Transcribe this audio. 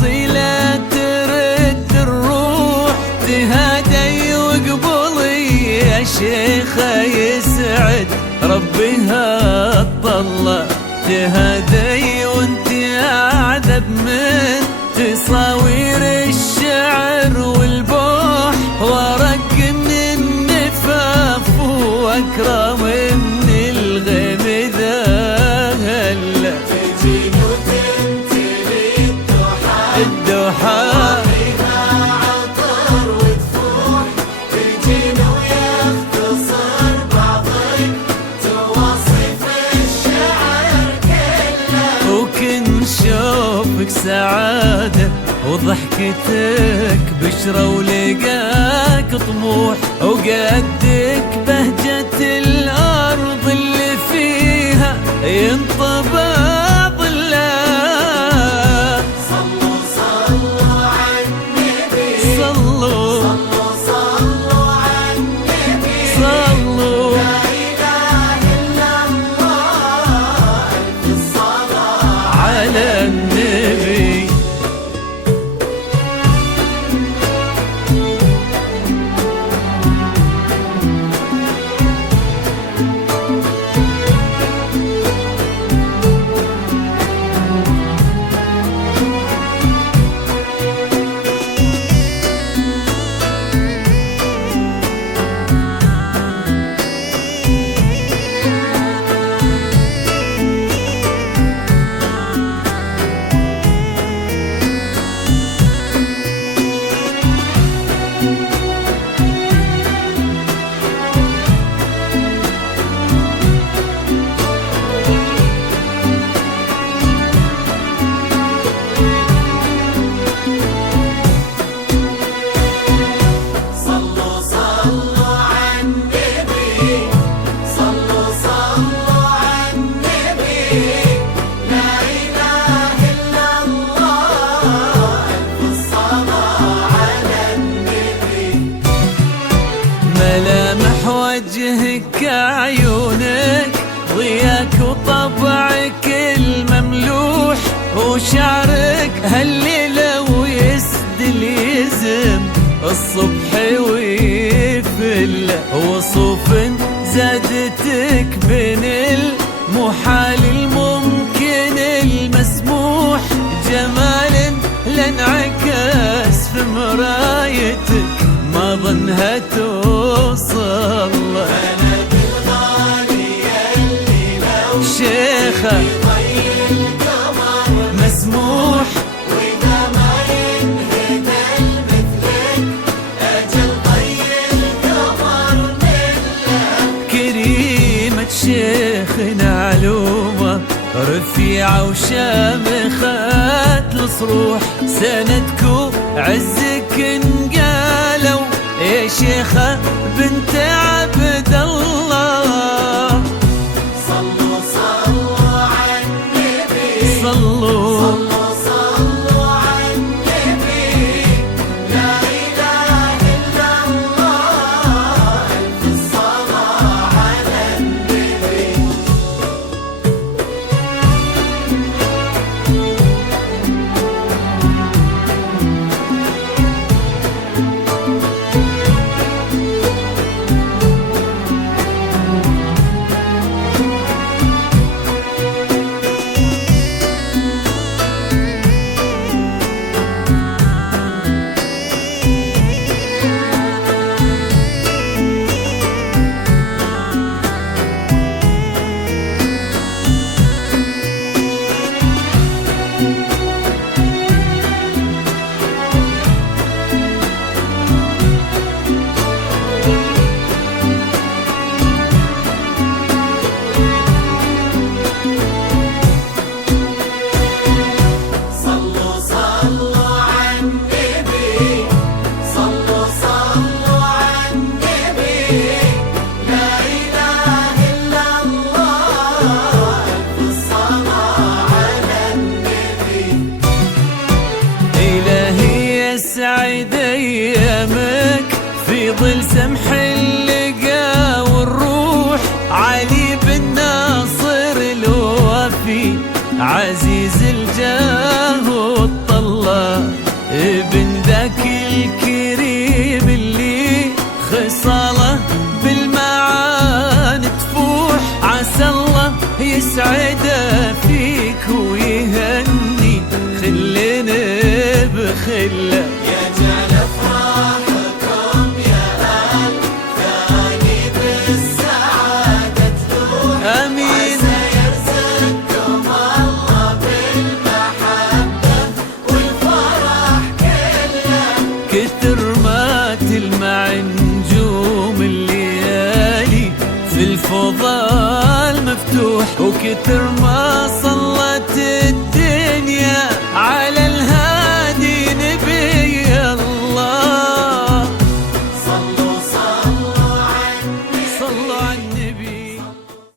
وصيلة ترد الروح، تهادي وقبلي يا شيخة يسعد ربها الطلة، تهادي وانت اعذب من تصاوير الشعر والبوح، ورق من النفاف واكرم من الغيم ذا هلا، تجين وتمتلي الدوحة فيها عطر وتفوح، تجين ويختصر بعضك توصف الشعر كله، وكن شوفك سعادة وضحكتك بشرة ولقاك طموح، وقدك بهجة الأرض اللي فيها ينطبع ظلها. صلوا صلوا عالنبي، صلوا صلوا صلوا عالنبي، صلوا لا إله إلا الله، ألف الصلاة على النبي. صلوا صلوا عالنبي، صلوا صلوا عالنبي، لا إله إلا الله، ألف الصلاة على النبي. ملامح وجهك عيونك ضياك وطبعك المملوح، وشعرك هالليلة ويسدل يزم الصبح ويفل، وصوف زادتك بين المحال الممكن المسموح، جمال لانعكس في مرايتك ما ظنها توصل. بلد الغالية اللي لو شيخة ضي القمر مسموح وإذا ما ينهدى مثلك، أجل ضي القمر نله. كريمة شيخنا علومة رفيعة وشامخة الصروح، سندكو عزك انقالوا يا شيخة بنت عبد الله. صلوا صلوا عالنبي، صلوا صلوا صلوا عالنبي، لا إله إلا الله، ألف الصلاة على النبي. سعيد ايامك في ظل سمح اللقا والروح، علي بن ناصر الوفي عزيز الجاه والطلة. ذاك الكريم اللي خصاله بالمعاني تفوح، عسى الله يسعده فيك ويهني خلنا بخله. يجعل افراحكم يا اهل ثاني بالسعاده تلوح، امين. عسى يرزقكم الله بالمحبه والفرح كله. كتر ما تلمع نجوم الليالي في الفضاء المفتوح، وكتر ما